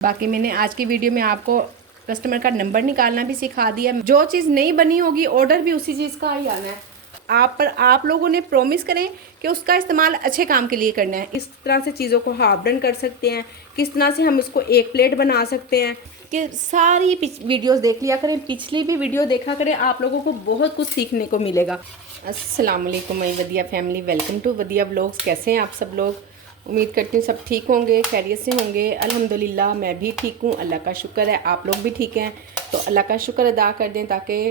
बाकी मैंने आज की वीडियो में आपको कस्टमर का नंबर निकालना भी सिखा दिया। जो चीज़ नहीं बनी होगी ऑर्डर भी उसी चीज़ का ही आना है। आप लोगों ने प्रॉमिस करें कि उसका इस्तेमाल अच्छे काम के लिए करना है। इस तरह से चीज़ों को हाफ डन कर सकते हैं, किस तरह से हम उसको एक प्लेट बना सकते हैं कि सारी वीडियोस देख लिया करें, पिछली भी वीडियो देखा करें, आप लोगों को बहुत कुछ सीखने को मिलेगा। अस्सलाम वालेकुम my Wadiya family, welcome to Wadiya vlogs. कैसे हैं आप सब लोग? उम्मीद करती हूँ सब ठीक होंगे, खैरियत से होंगे। अल्हम्दुलिल्लाह मैं भी ठीक हूँ, अल्लाह का शुक्र है। आप लोग भी ठीक हैं तो अल्लाह का शुक्र अदा कर दें ताकि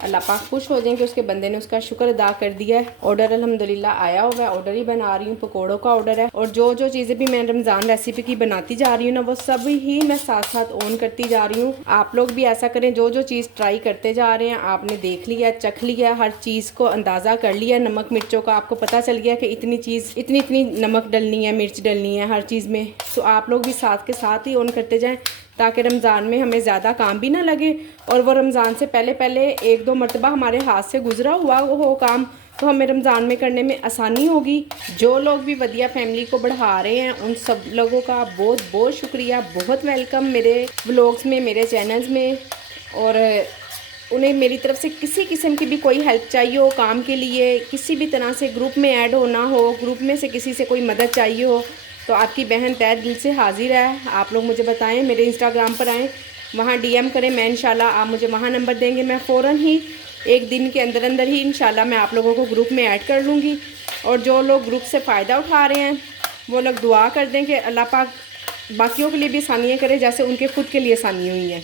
अल्लाह पाक खुश हो जाएं कि उसके बंदे ने उसका शुक्र अदा कर दिया है। ऑर्डर अल्हम्दुलिल्लाह आया हुआ है, ऑर्डर ही बना रही हूँ, पकौड़ों का ऑर्डर है। और जो जो चीज़ें भी मैं रमज़ान रेसिपी की बनाती जा रही हूँ ना, वो सब ही मैं साथ साथ ऑन करती जा रही हूँ। आप लोग भी ऐसा करें, जो जो चीज़ ट्राई करते जा रहे हैं, आपने देख लिया, चख लिया, हर चीज़ को अंदाज़ा कर लिया, नमक मिर्चों का आपको पता चल गया कि इतनी चीज़ इतनी इतनी नमक डलनी है, मिर्च डलनी है हर चीज़ में। तो आप लोग भी साथ के साथ ही ऑन करते जाएँ ताकि रमज़ान में हमें ज़्यादा काम भी ना लगे और वो रमज़ान से पहले पहले एक दो मरतबा हमारे हाथ से गुजरा हुआ हो काम, तो हमें रमज़ान में करने में आसानी होगी। जो लोग भी वदिया फैमिली को बढ़ा रहे हैं उन सब लोगों का बहुत बहुत शुक्रिया, बहुत वेलकम मेरे व्लॉग्स में, मेरे चैनल्स में। और उन्हें मेरी तरफ से किसी किस्म की भी कोई हेल्प चाहिए हो काम के लिए, किसी भी तरह से ग्रुप में ऐड होना हो, ग्रुप में से किसी से कोई मदद चाहिए हो, तो आपकी बहन तहे दिल से हाजिर है। आप लोग मुझे बताएं, मेरे इंस्टाग्राम पर आएँ, वहाँ डीएम करें, मैं इंशाल्लाह आप मुझे वहाँ नंबर देंगे, मैं फ़ौरन ही एक दिन के अंदर अंदर ही इंशाल्लाह मैं आप लोगों को ग्रुप में ऐड कर लूँगी। और जो लोग ग्रुप से फ़ायदा उठा रहे हैं वो लोग दुआ कर दें कि अल्लाह पाक बाकियों के लिए भी आसानियाँ करे जैसे उनके खुद के लिए आसानी हुई हैं।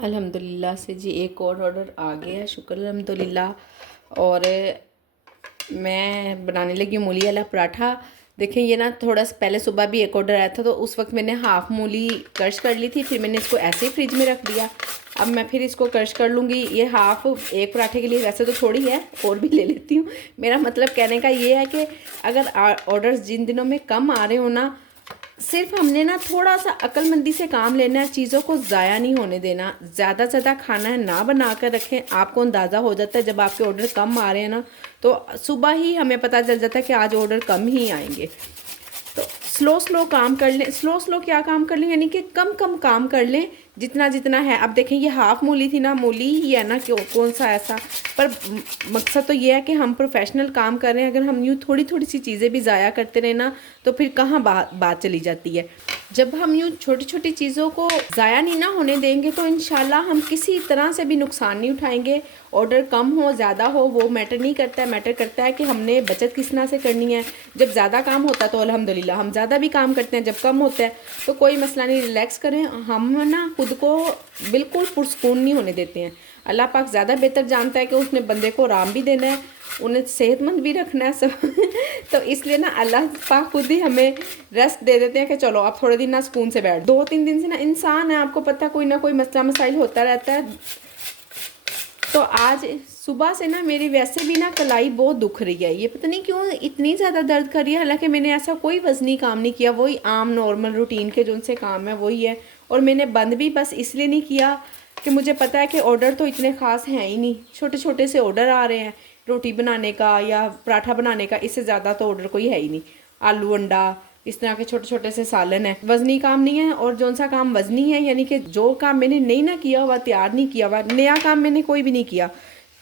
अल्हम्दुलिल्लाह से जी एक और ऑर्डर आ गया है, शुक्र अल्हम्दुलिल्लाह। और मैं बनाने लगी हूँ मूली वाला पराठा। देखें ये ना थोड़ा सा पहले सुबह भी एक ऑर्डर आया था तो उस वक्त मैंने हाफ़ मूली क्रश कर ली थी, फिर मैंने इसको ऐसे ही फ्रिज में रख दिया। अब मैं फिर इसको क्रश कर लूँगी। ये हाफ़ एक पराठे के लिए वैसे तो थोड़ी है, और भी ले लेती हूँ। मेरा मतलब कहने का ये है कि अगर ऑर्डर्स जिन दिनों में कम आ रहे हो ना, सिर्फ हमने ना थोड़ा सा अक्लमंदी से काम लेना है, चीज़ों को ज़ाया नहीं होने देना। ज़्यादा से ज़्यादा खाना है ना बना कर रखें। आपको अंदाज़ा हो जाता है जब आपके ऑर्डर कम आ रहे हैं ना, तो सुबह ही हमें पता चल जाता है कि आज ऑर्डर कम ही आएंगे। तो स्लो स्लो काम कर लें। स्लो स्लो क्या काम कर लें, यानी कि कम कम काम कर लें जितना जितना है। अब देखें ये हाफ़ मूली थी ना, मूली ही है ना, क्यों कौन सा ऐसा, पर मकसद तो ये है कि हम प्रोफेशनल काम कर रहे हैं। अगर हम यूँ थोड़ी थोड़ी सी चीज़ें भी ज़ाया करते रहे ना, तो फिर कहाँ बात चली जाती है। जब हम यूँ छोटी छोटी चीज़ों को ज़ाया नहीं ना होने देंगे तो इंशाल्लाह हम किसी तरह से भी नुकसान नहीं उठाएंगे। ऑर्डर कम हो ज़्यादा हो वो मैटर नहीं करता है, मैटर करता है कि हमने बचत किस तरह से करनी है। जब ज़्यादा काम होता है तो अल्हम्दुलिल्लाह हम ज़्यादा भी काम करते हैं, जब कम होता है तो कोई मसला नहीं, रिलैक्स करें। हम ना खुद को बिल्कुल पुरसकून नहीं होने देते हैं। अल्लाह पाक ज़्यादा बेहतर जानता है कि उसने बंदे को आराम भी देना है, उन्हें सेहतमंद भी रखना है सब तो इसलिए ना अल्लाह पाक खुद ही हमें रेस्ट दे देते हैं कि चलो आप थोड़े दिन ना सुकून से बैठ। 2-3 दिन से ना इंसान है, आपको पता कोई ना कोई मसला मसाइल होता रहता है। तो आज सुबह से ना मेरी वैसे भी ना कलाई बहुत दुख रही है, ये पता नहीं क्यों इतनी ज़्यादा दर्द कर रही है। हालांकि मैंने ऐसा कोई वज़नी काम नहीं किया, वही आम नॉर्मल रूटीन के जो उनसे काम है वही है। और मैंने बंद भी बस इसलिए नहीं किया कि मुझे पता है कि ऑर्डर तो इतने ख़ास हैं ही नहीं, छोटे छोटे से ऑर्डर आ रहे हैं रोटी बनाने का या पराठा बनाने का, इससे ज़्यादा तो ऑर्डर कोई है ही नहीं। आलू अंडा इस तरह के छोटे छोटे से सालन है, वज़नी काम नहीं है। और जो सा काम वज़नी है, यानी कि जो काम मैंने नहीं ना किया हुआ, तैयार नहीं किया हुआ, नया काम मैंने कोई भी नहीं किया,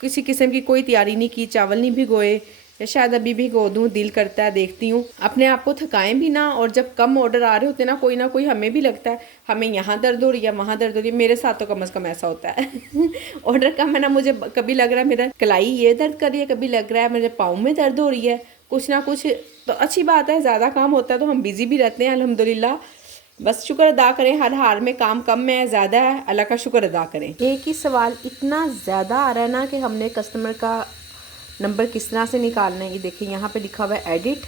किसी किस्म की कोई तैयारी नहीं की, चावल नहीं भिगोए, या शायद अभी भिगो दूँ, दिल करता है, देखती हूँ। अपने आप को थकाएं भी ना। और जब कम ऑर्डर आ रहे होते ना कोई हमें भी लगता है हमें यहाँ दर्द हो रही है, वहाँ दर्द हो रही है। मेरे साथ तो कम से कम ऐसा होता है ऑर्डर कम है ना, मुझे कभी लग रहा है मेरा कलाई ये दर्द कर रही है, कभी लग रहा है मेरे पाँव में दर्द हो रही है, कुछ ना कुछ। तो अच्छी बात है, ज़्यादा काम होता है तो हम बिज़ी भी रहते हैं अल्हम्दुलिल्लाह। बस शुक्र अदा करें, हर हाल में काम कम है ज़्यादा है, अल्लाह का शुक्र अदा करें। एक ही सवाल इतना ज़्यादा आ रहा है ना कि हमने कस्टमर का नंबर किस तरह से निकालना है। ये देखिए यहाँ पे लिखा हुआ है एडिट,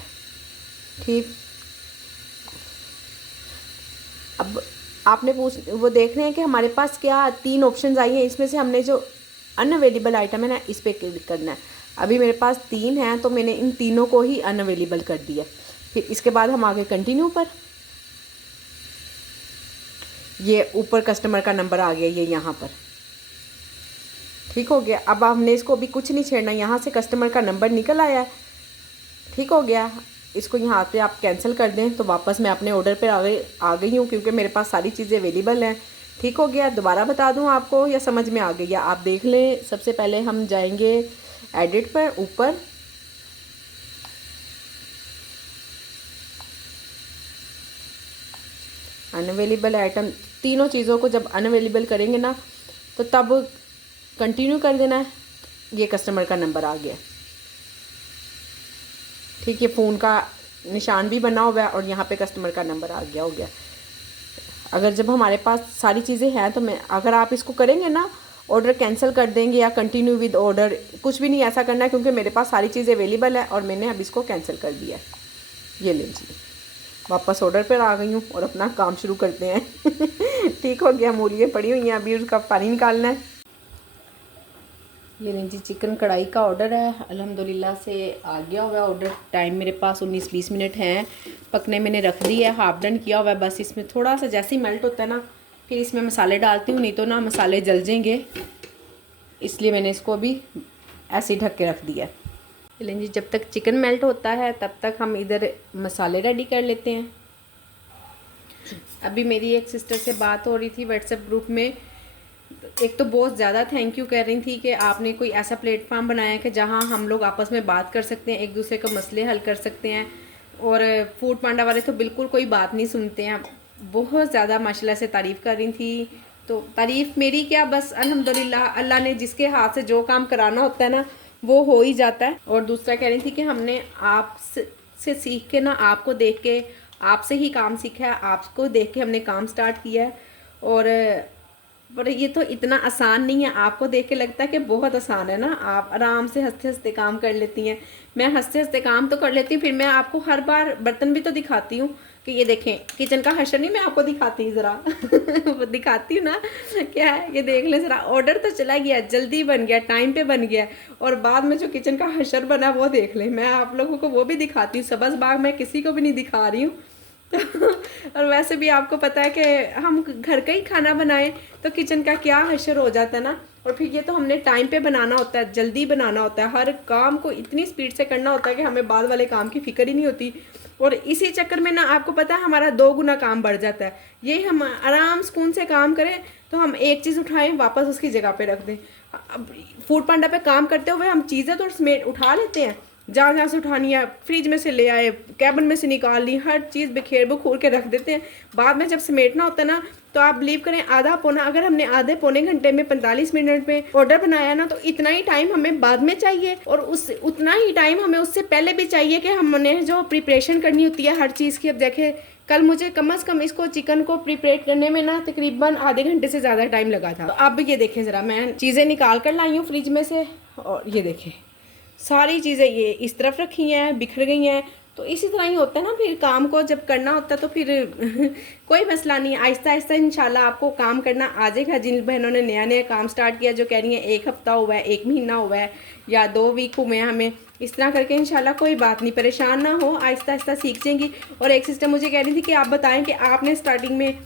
ठीक। अब आपने वो देख रहे हैं कि हमारे पास क्या 3 ऑप्शंस आई हैं, इसमें से हमने जो अनअवेलेबल आइटम है ना इस पर क्लिक करना है। अभी मेरे पास 3 हैं तो मैंने इन तीनों को ही अनअवेलेबल कर दिया। फिर इसके बाद हम आगे कंटिन्यू पर, ये ऊपर कस्टमर का नंबर आ गया, ये यहाँ पर ठीक हो गया। अब हमने इसको अभी कुछ नहीं छेड़ना, यहाँ से कस्टमर का नंबर निकल आया है, ठीक हो गया। इसको यहाँ पे आप कैंसिल कर दें तो वापस मैं अपने ऑर्डर पर आ गई हूँ, क्योंकि मेरे पास सारी चीज़ें अवेलेबल हैं। ठीक हो गया? दोबारा बता दूँ आपको या समझ में आ गई है? आप देख लें। सबसे पहले हम जाएंगे एडिट पर, ऊपर अनअवेलेबल आइटम, तीनों चीज़ों को जब अनअवेलेबल करेंगे ना तो तब कंटिन्यू कर देना है। ये कस्टमर का नंबर आ गया। ठीक है, फ़ोन का निशान भी बना हुआ है और यहाँ पे कस्टमर का नंबर आ गया, हो गया। अगर जब हमारे पास सारी चीज़ें हैं तो मैं, अगर आप इसको करेंगे ना, ऑर्डर कैंसिल कर देंगे या कंटिन्यू विद ऑर्डर, कुछ भी नहीं ऐसा करना है, क्योंकि मेरे पास सारी चीज़ें अवेलेबल है और मैंने अब इसको कैंसिल कर दिया है। ये लीजिए, वापस ऑर्डर पर आ गई हूँ और अपना काम शुरू करते हैं। ठीक हो गया, मूलियाँ पड़ी हुई हैं, अभी उसका पानी निकालना है। ये लीजिए, चिकन कढ़ाई का ऑर्डर है, अल्हम्दुलिल्लाह से आ गया हुआ है ऑर्डर। टाइम मेरे पास 19-20 मिनट हैं पकने, मैंने रख दी है, हाफ डन किया हुआ है। बस इसमें थोड़ा सा जैसे ही मेल्ट होता है ना, फिर इसमें मसाले डालती हूँ, नहीं तो ना मसाले जल जाएंगे, इसलिए मैंने इसको अभी ऐसे ही ढक के रख दिया है। लीजिए, जब तक चिकन मेल्ट होता है तब तक हम इधर मसाले रेडी कर लेते हैं। अभी मेरी एक सिस्टर से बात हो रही थी व्हाट्सएप ग्रुप में। एक तो बहुत ज़्यादा थैंक यू कह रही थी कि आपने कोई ऐसा प्लेटफॉर्म बनाया कि जहां हम लोग आपस में बात कर सकते हैं, एक दूसरे का मसले हल कर सकते हैं। और फूड पांडा वाले तो बिल्कुल कोई बात नहीं सुनते हैं। बहुत ज़्यादा माशाल्लाह से तारीफ़ कर रही थी। तो तारीफ़ मेरी क्या, बस अल्हम्दुलिल्लाह, अल्लाह ने जिसके हाथ से जो काम कराना होता है ना वो हो ही जाता है। और दूसरा कह रही थी कि हमने आप से सीख के ना, आपको देख के, आपसे ही काम सीखा है, आपको देख के हमने काम स्टार्ट किया है। और पर ये तो इतना आसान नहीं है, आपको देख के लगता है कि बहुत आसान है ना, आप आराम से हंसते हंसते काम कर लेती हैं। मैं हंसते हंसते काम तो कर लेती हूँ, फिर मैं आपको हर बार बर्तन भी तो दिखाती हूँ कि ये देखें, किचन का हशर नहीं मैं आपको दिखाती ज़रा। वो दिखाती हूँ ना, क्या है ये देख ले ज़रा। ऑर्डर तो चला गया, जल्दी बन गया, टाइम पे बन गया, और बाद में जो किचन का हशर बना वो देख ले। मैं आप लोगों को वो भी दिखाती हूँ, सबस बाग मैं किसी को भी नहीं दिखा रही हूँ। और वैसे भी आपको पता है कि हम घर का ही खाना बनाएं तो किचन का क्या हशर हो जाता है ना। और फिर ये तो हमने टाइम पे बनाना होता है, जल्दी बनाना होता है, हर काम को इतनी स्पीड से करना होता है कि हमें बाद वाले काम की फिक्र ही नहीं होती। और इसी चक्कर में ना, आपको पता है, हमारा 2 गुना काम बढ़ जाता है। ये हम आराम सुकून से काम करें तो हम एक चीज़ उठाएं, वापस उसकी जगह पे रख दें। अब फूड पांडा पे काम करते हुए हम चीज़ें तो समेट उठा लेते हैं, जहाँ से उठानी है, फ्रिज में से ले आए, कैबिन में से निकाल ली, हर चीज़ बिखेर बखूर के रख देते हैं। बाद में जब समेटना होता है ना, तो आप बिलीव करें, आधा पौना, अगर हमने आधे पौने घंटे में 45 मिनट में ऑर्डर बनाया ना, तो इतना ही टाइम हमें बाद में चाहिए, और उतना ही टाइम हमें उससे पहले भी चाहिए कि हमने जो प्रिपरेशन करनी होती है हर चीज़ की। अब देखें, कल मुझे कम से कम इसको चिकन को प्रिपरेट करने में ना तकरीबन आधे घंटे से ज़्यादा टाइम लगा था। तो अब ये देखें ज़रा, मैं चीज़ें निकाल कर लाई हूँ फ्रिज में से, और ये देखें सारी चीज़ें ये इस तरफ रखी हैं, बिखर गई हैं। तो इसी तरह ही होता है ना, फिर काम को जब करना होता है तो फिर कोई मसला नहीं, आहिस्ता आहिस्ता इंशाल्लाह आपको काम करना आ जाएगा। जिन बहनों ने नया नया काम स्टार्ट किया, जो कह रही हैं 1 हफ्ता हुआ है, 1 महीना हुआ है, या 2 वीक हुए हैं हमें, इस तरह करके इंशाल्लाह कोई बात नहीं, परेशान ना हो, आहिस्ता आहिस्ता सीख जाएंगी। और एक सिस्टर मुझे कह रही थी कि आप बताएं कि आपने स्टार्टिंग में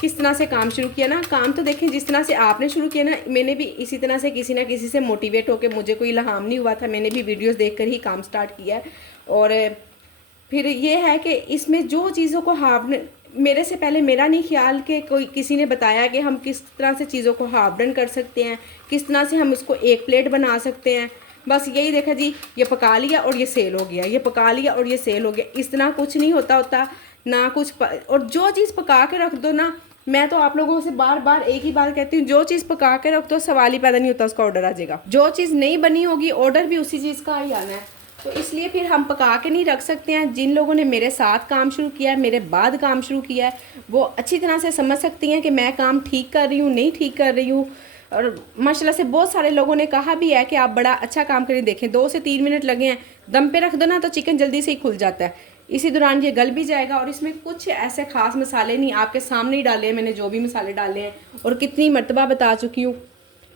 किस तरह से काम शुरू किया ना। काम तो देखें, जिस तरह से आपने शुरू किया ना, मैंने भी इसी तरह से किसी ना किसी से मोटिवेट होकर, मुझे कोई इल्हाम नहीं हुआ था, मैंने भी वीडियोस देखकर ही काम स्टार्ट किया है। और फिर ये है कि इसमें जो चीज़ों को हाफ, मेरे से पहले मेरा नहीं ख्याल कि कोई किसी ने बताया कि हम किस तरह से चीज़ों को हाफ डन कर सकते हैं, किस तरह से हम इसको एक प्लेट बना सकते हैं। बस यही देखा जी, ये पका लिया और ये सेल हो गया, ये पका लिया और ये सेल हो गया, इस तरह कुछ नहीं होता ना कुछ। और जो चीज़ पका के रख दो ना, मैं तो आप लोगों से बार बार एक ही बात कहती हूँ, जो चीज़ पका के रख दो सवाल ही पैदा नहीं होता, उसका ऑर्डर आ जाएगा। जो चीज़ नहीं बनी होगी, ऑर्डर भी उसी चीज़ का ही आना है। तो इसलिए फिर हम पका के नहीं रख सकते हैं। जिन लोगों ने मेरे साथ काम शुरू किया है, मेरे बाद काम शुरू किया है, वो अच्छी तरह से समझ सकती हैं कि मैं काम ठीक कर रही हूँ, नहीं ठीक कर रही हूँ। और माशाल्लाह से बहुत सारे लोगों ने कहा भी है कि आप बड़ा अच्छा काम करें। देखें, 2 से 3 मिनट लगे हैं, दम पे रख दो ना तो चिकन जल्दी से ही खुल जाता है, इसी दौरान ये गल भी जाएगा। और इसमें कुछ ऐसे ख़ास मसाले नहीं, आपके सामने ही डाले हैं मैंने, जो भी मसाले डाले हैं, और कितनी मरतबा बता चुकी हूँ।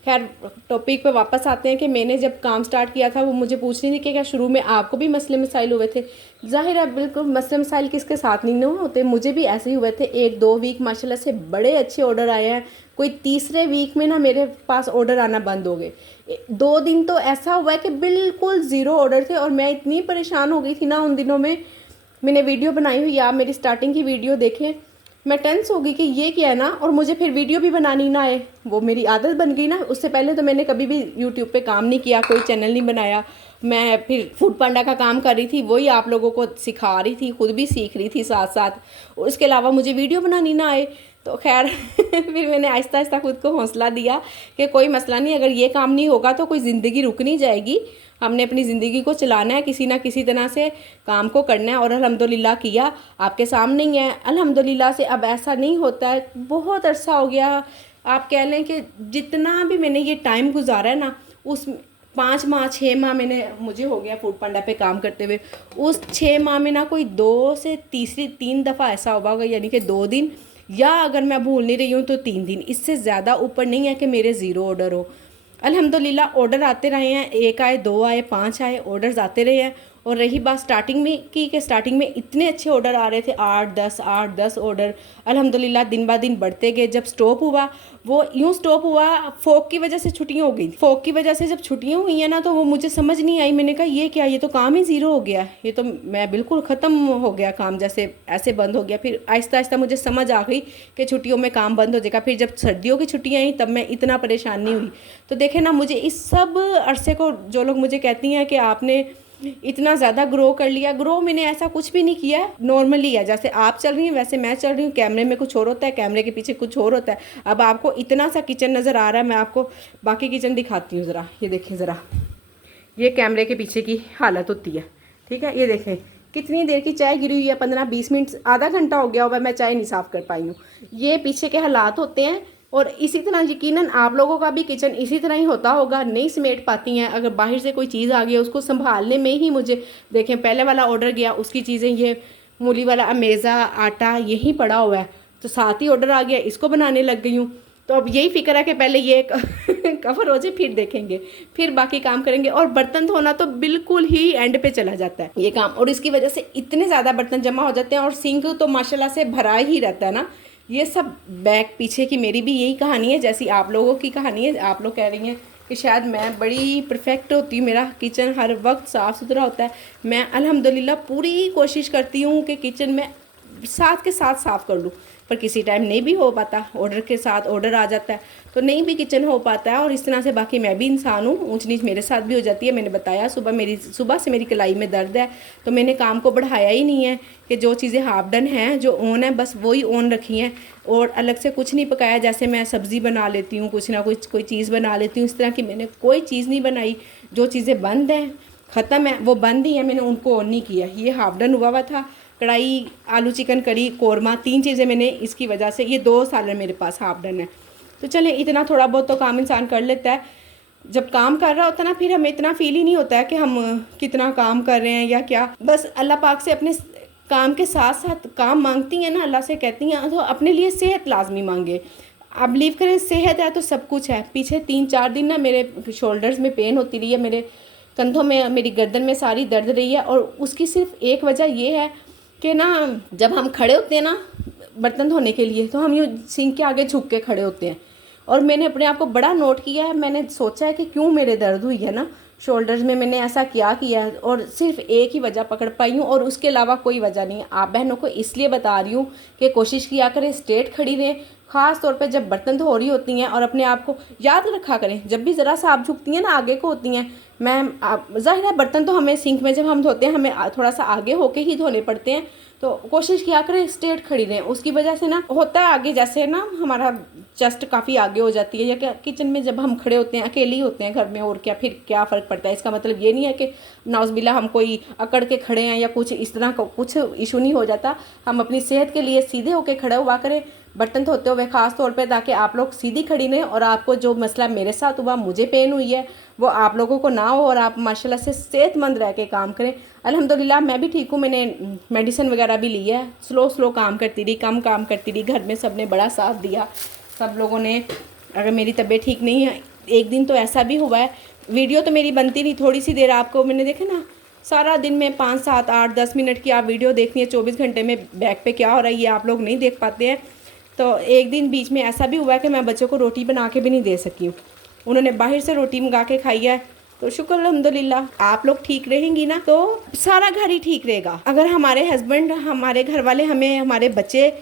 खैर, टॉपिक पे वापस आते हैं कि मैंने जब काम स्टार्ट किया था, वो मुझे पूछ रही थी कि क्या शुरू में आपको भी मसले मसाइल हुए थे। ज़ाहिर है, बिल्कुल मसले मसाइल किसके साथ नहीं होते, मुझे भी ऐसे ही हुए थे। 1-2 वीक माशाल्लाह से बड़े अच्छे ऑर्डर आए हैं। कोई तीसरे वीक में ना मेरे पास ऑर्डर आना बंद हो गए। 2 दिन तो ऐसा हुआ है कि बिल्कुल ज़ीरो ऑर्डर थे, और मैं इतनी परेशान हो गई थी ना उन दिनों में मैंने वीडियो बनाई हुई है, आप मेरी स्टार्टिंग की वीडियो देखें, मैं टेंस हो गई कि ये क्या है ना, और मुझे फिर वीडियो भी बनानी ना आए, वो मेरी आदत बन गई ना। उससे पहले तो मैंने कभी भी यूट्यूब पे काम नहीं किया, कोई चैनल नहीं बनाया। मैं फिर फूड पांडा का काम कर रही थी, वही आप लोगों को सिखा रही थी, खुद भी सीख रही थी साथ साथ। उसके अलावा मुझे वीडियो बनानी ना आए, तो खैर फिर मैंने आहिस्ता आहिस्ता खुद को हौसला दिया कि कोई मसला नहीं, अगर ये काम नहीं होगा तो कोई ज़िंदगी रुक नहीं जाएगी, हमने अपनी ज़िंदगी को चलाना है, किसी ना किसी तरह से काम को करना है। और अल्हम्दुलिल्लाह किया, आपके सामने ही है अल्हम्दुलिल्लाह से। अब ऐसा नहीं होता है, बहुत अरसा हो गया, आप कह लें कि जितना भी मैंने ये टाइम गुजारा है ना, उस 5 माह 6 माह मुझे हो गया फूड पांडा पे काम करते हुए। उस 6 माह में ना कोई 2 से 3 दफ़ा ऐसा होगा, यानी कि 2 दिन, या अगर मैं भूल नहीं रही हूँ तो 3 दिन, इससे ज़्यादा ऊपर नहीं है कि मेरे ज़ीरो ऑर्डर हो। अल्हम्दुलिल्लाह ऑर्डर आते रहे हैं, 1 आए, 2 आए, 5 आए, ऑर्डर्स आते रहे हैं। और रही बात स्टार्टिंग में की, कि स्टार्टिंग में इतने अच्छे ऑर्डर आ रहे थे, 8-10 ऑर्डर अल्हम्दुलिल्लाह दिन ब दिन बढ़ते गए। जब स्टॉप हुआ, वो यूँ स्टॉप हुआ, फोक की वजह से छुट्टियाँ हो गई। फोक की वजह से जब छुट्टियाँ हुई हैं ना, तो वो मुझे समझ नहीं आई। मैंने कहा ये क्या, ये तो काम ही ज़ीरो हो गया, ये तो मैं बिल्कुल ख़त्म हो गया काम, जैसे ऐसे बंद हो गया। फिर आहिस्ता आहिस्ता मुझे समझ आ गई कि छुट्टियों में काम बंद हो जाएगा। फिर जब सर्दियों की छुट्टियाँ आई, तब मैं इतना परेशान नहीं हुई। तो देखें ना, मुझे इस सब अरसे को जो लोग मुझे कहती हैं कि आपने इतना ज़्यादा ग्रो कर लिया, ग्रो मैंने ऐसा कुछ भी नहीं किया है, नॉर्मली है। जैसे आप चल रही हैं वैसे मैं चल रही हूँ। कैमरे में कुछ और होता है, कैमरे के पीछे कुछ और होता है। अब आपको इतना सा किचन नज़र आ रहा है, मैं आपको बाकी किचन दिखाती हूँ ज़रा। ये देखें ज़रा, ये कैमरे के पीछे की हालत होती है, ठीक है। ये देखें कितनी देर की चाय गिरी हुई है, 15-20 मिनट, आधा घंटा हो गया होगा मैं चाय नहीं साफ़ कर पाई हूँ। ये पीछे के हालात होते हैं। और इसी तरह यकीनन आप लोगों का भी किचन इसी तरह ही होता होगा, नहीं समेट पाती हैं। अगर बाहर से कोई चीज़ आ गई, उसको संभालने में ही मुझे, देखें पहले वाला ऑर्डर गया, उसकी चीज़ें, ये मूली वाला अमेज़ा आटा यहीं पड़ा हुआ है, तो साथ ही ऑर्डर आ गया, इसको बनाने लग गई हूँ। तो अब यही फिक्र है कि पहले ये कवर हो जाए, फिर देखेंगे, फिर बाकी काम करेंगे। और बर्तन धोना तो बिल्कुल ही एंड पे चला जाता है ये काम, और इसकी वजह से इतने ज़्यादा बर्तन जमा हो जाते हैं। और सिंक तो माशाल्लाह से भरा ही रहता है ना। ये सब बैक पीछे की मेरी भी यही कहानी है, जैसी आप लोगों की कहानी है। आप लोग कह रही हैं कि शायद मैं बड़ी परफेक्ट होती हूँ, मेरा किचन हर वक्त साफ़ सुथरा होता है। मैं अल्हम्दुलिल्लाह पूरी कोशिश करती हूँ कि किचन में साथ के साथ साफ़ कर लूँ, पर किसी टाइम नहीं भी हो पाता, ऑर्डर के साथ ऑर्डर आ जाता है, तो नहीं भी किचन हो पाता है। और इस तरह से बाकी मैं भी इंसान हूँ, ऊंच नीच मेरे साथ भी हो जाती है। मैंने बताया सुबह से मेरी कलाई में दर्द है, तो मैंने काम को बढ़ाया ही नहीं है कि जो चीज़ें हाफ डन हैं, जो ऑन है, बस वही ऑन रखी हैं, और अलग से कुछ नहीं पकाया। जैसे मैं सब्ज़ी बना लेती हूँ, कुछ ना कुछ कोई चीज़ बना लेती हूँ, इस तरह की मैंने कोई चीज़ नहीं बनाई। जो चीज़ें बंद हैं, ख़त्म है, वो बंद ही है, मैंने उनको ऑन नहीं किया। ये हाफ डन हुआ था, कढ़ाई, आलू चिकन करी, कोरमा, 3 चीज़ें मैंने इसकी वजह से, ये 2 सालन मेरे पास हाफ डन है। तो चलें, इतना थोड़ा बहुत तो काम इंसान कर लेता है। जब काम कर रहा होता है ना, फिर हमें इतना फील ही नहीं होता है कि हम कितना काम कर रहे हैं या क्या। बस अल्लाह पाक से अपने काम के साथ साथ काम मांगती हैं ना, अल्लाह से कहती हैं, तो अपने लिए सेहत लाजमी मांगे। आप बिलीव करें, सेहत है तो सब कुछ है। पीछे 3-4 दिन ना मेरे शोल्डर्स में पेन होती रही है, मेरे कंधों में, मेरी गर्दन में सारी दर्द रही है। और उसकी सिर्फ एक वजह ये है कि ना, जब हम खड़े होते हैं ना बर्तन धोने के लिए, तो हम यूँ सिंक के आगे झुक के खड़े होते हैं। और मैंने अपने आप को बड़ा नोट किया है, मैंने सोचा है कि क्यों मेरे दर्द हुई है ना शोल्डर्स में, मैंने ऐसा क्या किया है, और सिर्फ एक ही वजह पकड़ पाई हूँ, और उसके अलावा कोई वजह नहीं है। आप बहनों को इसलिए बता रही हूँ कि कोशिश किया करें स्ट्रेट खड़ी रहें, ख़ास तौर पे जब बर्तन धो रही होती हैं। और अपने आप को याद रखा करें, जब भी ज़रा सा आप झुकती हैं ना, आगे को होती हैं। ज़ाहिर है बर्तन तो हमें सिंक में जब हम धोते हैं, हमें थोड़ा सा आगे होके ही धोने पड़ते हैं, तो कोशिश किया करें स्ट्रेट खड़ी रहें। उसकी वजह से ना होता है आगे, जैसे ना हमारा चेस्ट काफ़ी आगे हो जाती है, या क्या किचन में जब हम खड़े होते हैं, अकेले ही होते हैं घर में, और क्या फिर क्या फ़र्क पड़ता है। इसका मतलब ये नहीं है कि नाउज़बिल्ला हम कोई अकड़ के खड़े हैं या कुछ इस तरह का कुछ इशू नहीं हो जाता। हम अपनी सेहत के लिए सीधे होकर खड़े हुआ करें बर्तन धोते हुए, ख़ास तौर पे, ताकि आप लोग सीधी खड़ी रहें, और आपको जो मसला मेरे साथ हुआ, मुझे पेन हुई है, वो आप लोगों को ना हो, और आप माशाल्लाह से सेहतमंद रह के काम करें। अल्हम्दुलिल्लाह मैं भी ठीक हूँ, मैंने मेडिसिन वगैरह भी ली है, स्लो काम करती रही, कम काम करती रही। घर में सब ने बड़ा साथ दिया, सब लोगों ने। अगर मेरी तबीयत ठीक नहीं है, एक दिन तो ऐसा भी हुआ है, वीडियो तो मेरी बनती नहीं, थोड़ी सी देर आपको मैंने देखा ना, सारा दिन में 5, 7, 8, 10 मिनट की आप वीडियो देखनी है, 24 घंटे में बैक पे क्या हो रहा है ये आप लोग नहीं देख पाते हैं। तो एक दिन बीच में ऐसा भी हुआ है कि मैं बच्चों को रोटी बना के भी नहीं दे सकी हूँ। उन्होंने बाहर से रोटी मंगा के खाई है, तो शुक्र अल्हम्दुलिल्लाह। आप लोग ठीक रहेंगी ना तो सारा घर ही ठीक रहेगा। अगर हमारे हस्बैंड, हमारे घर वाले हमें, हमारे बच्चे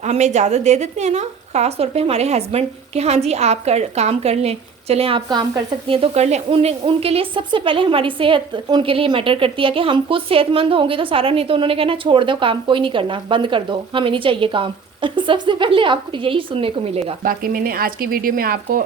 हमें इजाज़त दे देते हैं ना, ख़ास तौर पे हमारे हस्बैंड कि हाँ जी आप काम कर लें, चलें आप काम कर सकती हैं तो कर लें, उनके लिए सबसे पहले हमारी सेहत उनके लिए मैटर करती है कि हम खुद सेहतमंद होंगे तो सारा, नहीं तो उन्होंने कहना छोड़ दो काम, कोई नहीं करना, बंद कर दो, हमें नहीं चाहिए काम। सबसे पहले आपको यही सुनने को मिलेगा। बाकी मैंने आज की वीडियो में आपको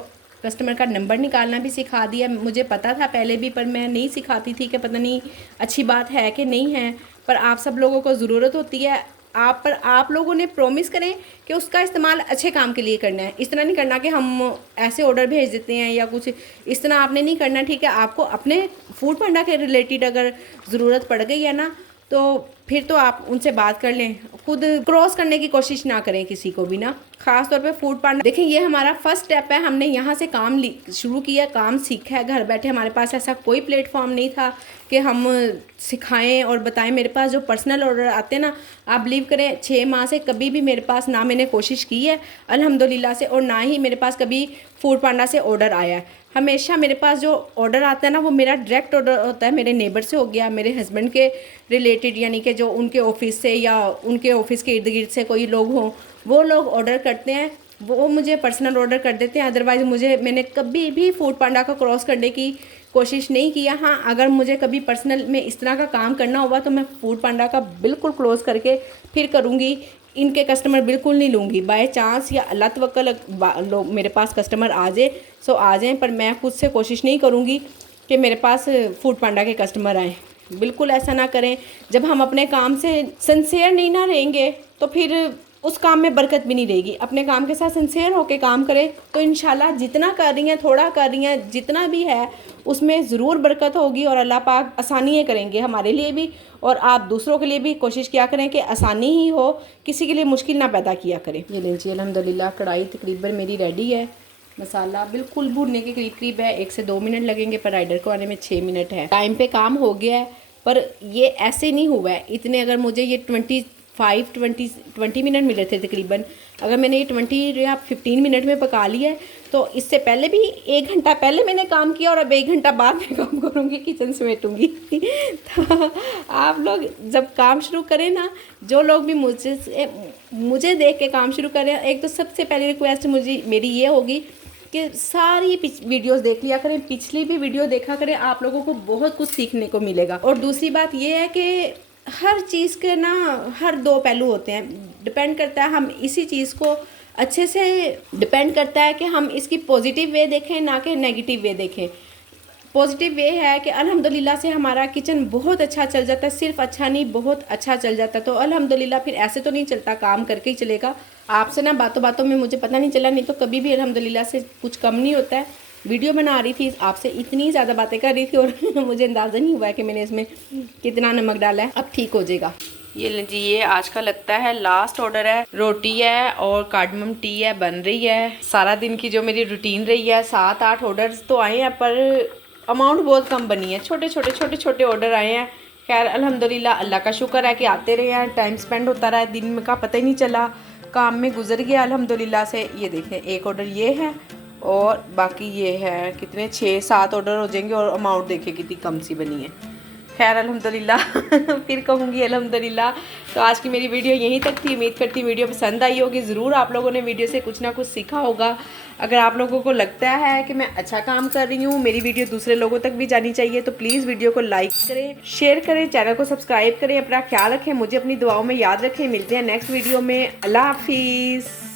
कस्टमर का नंबर निकालना भी सिखा दिया। मुझे पता था पहले भी, पर मैं नहीं सिखाती थी कि पता नहीं अच्छी बात है कि नहीं है, पर आप सब लोगों को ज़रूरत होती है। आप लोगों ने प्रॉमिस करें कि उसका इस्तेमाल अच्छे काम के लिए करना है। इस तरह नहीं करना कि हम ऐसे ऑर्डर भेज देते हैं या कुछ, इस तरह आपने नहीं करना, ठीक है। आपको अपने फूड पांडा के रिलेटेड अगर ज़रूरत पड़ गई है ना, तो फिर तो आप उनसे बात कर लें, खुद क्रॉस करने की कोशिश ना करें किसी को भी ना, ख़ास तौर पे फूड पांडा। देखें ये हमारा फर्स्ट स्टेप है, हमने यहाँ से काम शुरू किया, काम सीखा है घर बैठे। हमारे पास ऐसा कोई प्लेटफॉर्म नहीं था कि हम सिखाएं और बताएं। मेरे पास जो पर्सनल ऑर्डर आते हैं ना, आप बिलीव करें 6 माह से कभी भी मेरे पास ना मैंने कोशिश की है अल्हम्दुलिल्लाह से, और ना ही मेरे पास कभी फूड पांडा से ऑर्डर आया है। हमेशा मेरे पास जो ऑर्डर आता है ना, वो मेरा डायरेक्ट ऑर्डर होता है, मेरे नेबर से हो गया, मेरे हस्बैंड के रिलेटेड, यानी कि जो उनके ऑफिस से या उनके ऑफिस के इर्द गिर्द से कोई लोग हों, वो लोग ऑर्डर करते हैं, वो मुझे पर्सनल ऑर्डर कर देते हैं। अदरवाइज़ मैंने कभी भी फूड पांडा का क्रॉस करने की कोशिश नहीं किया। हाँ, अगर मुझे कभी पर्सनल में इस तरह का काम करना होगा तो मैं फूड पांडा का बिल्कुल क्लोज़ करके फिर करूँगी। इनके कस्टमर बिल्कुल नहीं लूँगी। बाय चांस या अल्लाह तवक्कल लोग मेरे पास कस्टमर आ जाए सो आ जाएँ, पर मैं खुद से कोशिश नहीं करूँगी कि मेरे पास फूड पांडा के कस्टमर आएँ। बिल्कुल ऐसा ना करें। जब हम अपने काम से सिंसियर नहीं ना रहेंगे तो फिर उस काम में बरकत भी नहीं रहेगी। अपने काम के साथ सिंसियर होकर काम करें तो इंशाल्लाह जितना कर रही हैं, थोड़ा कर रही हैं, जितना भी है उसमें ज़रूर बरकत होगी और अल्लाह पाक आसानियाँ करेंगे हमारे लिए भी, और आप दूसरों के लिए भी कोशिश किया करें कि आसानी ही हो, किसी के लिए मुश्किल ना पैदा किया करें। ये लीजिए अल्हम्दुलिल्लाह कढ़ाई तकरीबन मेरी रेडी है। मसाला बिल्कुल भुनने के करीब है, 1 से 2 मिनट लगेंगे, पर राइडर को आने में 6 मिनट है। टाइम पे काम हो गया है, पर ये ऐसे नहीं हुआ है इतने। अगर मुझे ये 20 मिनट मिले थे तकरीबन, अगर मैंने ये 20 या 15 मिनट में पका लिया है तो इससे पहले भी 1 घंटा पहले मैंने काम किया और अब 1 घंटा बाद में काम करूँगी, किचन समेटूँगी। तो आप लोग जब काम शुरू करें ना, जो लोग भी मुझे देख के काम शुरू करें, एक तो सबसे पहली रिक्वेस्ट मेरी ये होगी कि सारी वीडियोस देख लिया करें, पिछली भी वीडियो देखा करें, आप लोगों को बहुत कुछ सीखने को मिलेगा। और दूसरी बात ये है कि हर चीज़ के ना हर 2 पहलू होते हैं। डिपेंड करता है हम इसी चीज़ को अच्छे से, डिपेंड करता है कि हम इसकी पॉजिटिव वे देखें ना कि नेगेटिव वे देखें। पॉजिटिव वे है कि अल्हम्दुलिल्लाह से हमारा किचन बहुत अच्छा चल जाता है, सिर्फ अच्छा नहीं बहुत अच्छा चल जाता है। तो अल्हम्दुलिल्लाह फिर ऐसे तो नहीं चलता, काम करके ही चलेगा। आपसे ना बातों बातों में मुझे पता नहीं चला, नहीं तो कभी भी अल्हम्दुलिल्लाह से कुछ कम नहीं होता है। वीडियो बना रही थी, आपसे इतनी ज़्यादा बातें कर रही थी और मुझे अंदाज़ा नहीं हुआ है कि मैंने इसमें कितना नमक डाला है। अब ठीक हो जाएगा। ये लीजिए, ये आज का लगता है लास्ट ऑर्डर है। रोटी है और कार्डमम टी है, बन रही है। सारा दिन की जो मेरी रूटीन रही है, 7-8 ऑर्डर्स तो आए हैं, पर अमाउंट बहुत कम बनी है। छोटे छोटे ऑर्डर आए हैं। खैर अल्हम्दुलिल्लाह, अल्लाह का शुक्र है कि आते रहे हैं, टाइम स्पेंड होता रहा, दिन में का पता ही नहीं चला, काम में गुजर गया अल्हम्दुलिल्लाह से। ये देखें, एक ऑर्डर ये है और बाकी ये है, कितने 6-7 ऑर्डर हो जाएंगे और अमाउंट देखें कितनी कम सी बनी है। खैर अल्हम्दुलिल्लाह फिर कहूँगी अल्हम्दुलिल्लाह। तो आज की मेरी वीडियो यहीं तक थी। उम्मीद करती वीडियो पसंद आई होगी। ज़रूर आप लोगों ने वीडियो से कुछ ना कुछ सीखा होगा। अगर आप लोगों को लगता है कि मैं अच्छा काम कर रही हूँ, मेरी वीडियो दूसरे लोगों तक भी जानी चाहिए, तो प्लीज़ वीडियो को लाइक करें, शेयर करें, चैनल को सब्सक्राइब करें। अपना ख्याल रखें, मुझे अपनी दुआओं में याद रखें। मिलते हैं नेक्स्ट वीडियो में। अल्लाह हाफिज़।